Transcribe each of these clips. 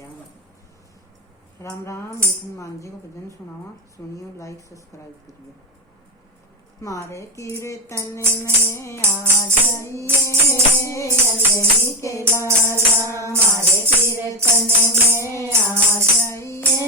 राम राम। एक हनुमान जी को भजन सुनावा, सुनियो, लाइक सब्सक्राइब करिए। मारे कीर्तन में आ जाइए अंजनी के लाला, मारे कीर्तन में आ जाइए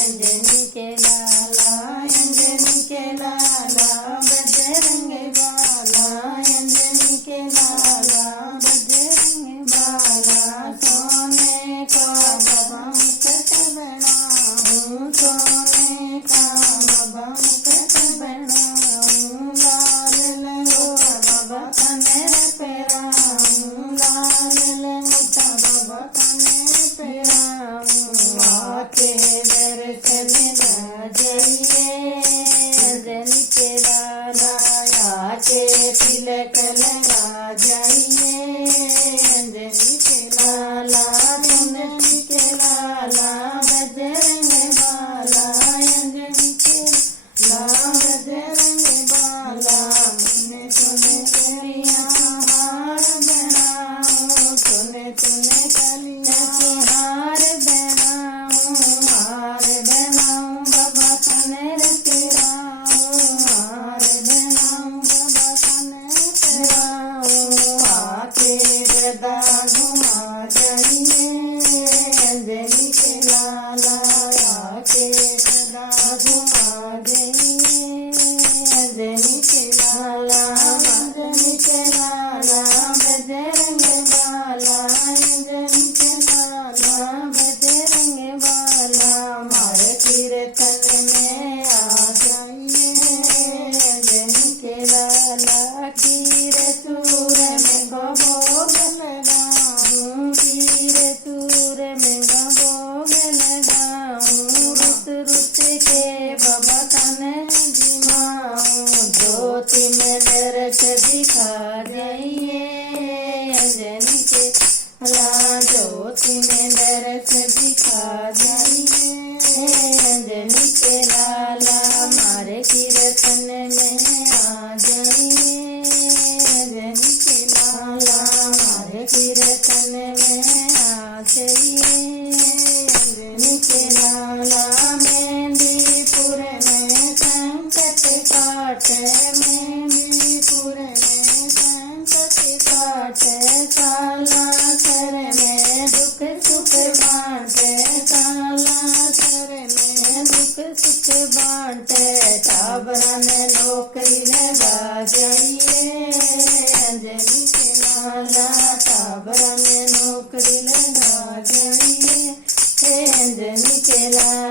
अंजनी के लाला, अंजनी के लाला बजरंग बाला, अंजनी के लाला बजरंग बाला। सोने का बाबा मुकुट बनाऊं, सोने का बाबा मुकुट बनाऊं, लाल लंगोटा बाबा कनेर पेराऊं, लाल लंगोटा बाबा कनेर पेराऊं। आके दर्शन ला जाइए अंजनी के लाला, आके तिलक लगा जाइए अंजनी के लाला, अंजनी के लाला बजरंग बाला, अंजनी के लाला बजरंग बाला। सुने सुने कलिया हार बनाऊं, सुने सुने कलिया हार बनाऊं, हार बनाऊं बाबा कनेर पेराऊं, हार बनाऊं बाबा कनेर पेराऊं। आके गदा घुमा जाइए अंजनी के लाला, आके गदा घुमा जाइए अंजनी के लाला, अंजनी के लाला बजरंग बाला, अंजनी के लाला बजरंग बाला। मारे कीर्तन में आ जाइए अंजनी के लाला, कीर सूर में भोग लगाऊं, कीर सूर में भोग लगाऊं, रुत रुत के बाबा कनेर जिमाऊं। ज्योति में दर्श दिखा जाइए अंजनी के लाला, ज्योति में दर्श दिखा जाइए अंजनी के लाला। मारे कीर्तन में आ जाइए अंजनी के लाला, मारे कीर्तन में आ जाइए अंजनी के लाला। मेहंदीपुर में संकट काटे, मेहंदीपुर में संकट काटे, काला सर में दुख सुख बांटे, काला सर में दुख सुख बांटे। टाबरा ने नौकरी लगा जाइए अंजनी के लाला, टाबरा में नौकरी लगा जाइए अंजनी के लाला।